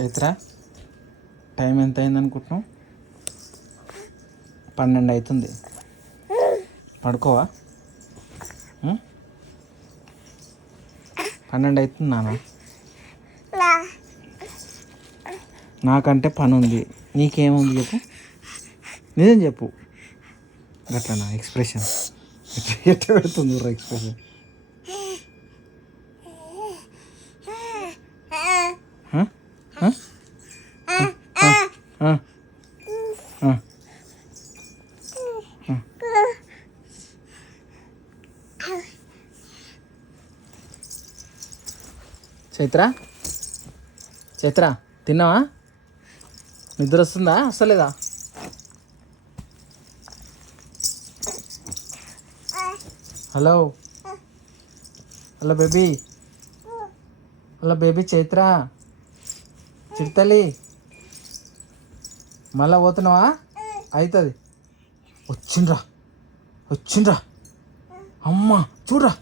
Chaitra time ఎంత అయింది అనుకుంటున్నావు పన్నెండు అవుతుంది పడుకోవా? పన్నెండు అవుతుంది నాన్న. నాకంటే పని ఉంది నీకేముంది చెప్పు. నిజం చెప్పు. గట్లనా? ఎక్స్ప్రెషన్. ఎట్లా పెడుతుంది ఎక్స్ప్రెషన్? చైత్ర? చైత్ర తిన్నావా? నిద్ర వస్తుందా? వస్తలేదా? Hello? Hello baby? Hello baby Chaitra? చిట్టలి మళ్ళా పోతున్నావా? అవుతుంది వచ్చిండ్రా. వచ్చిండ్రా. అమ్మ చూడరా.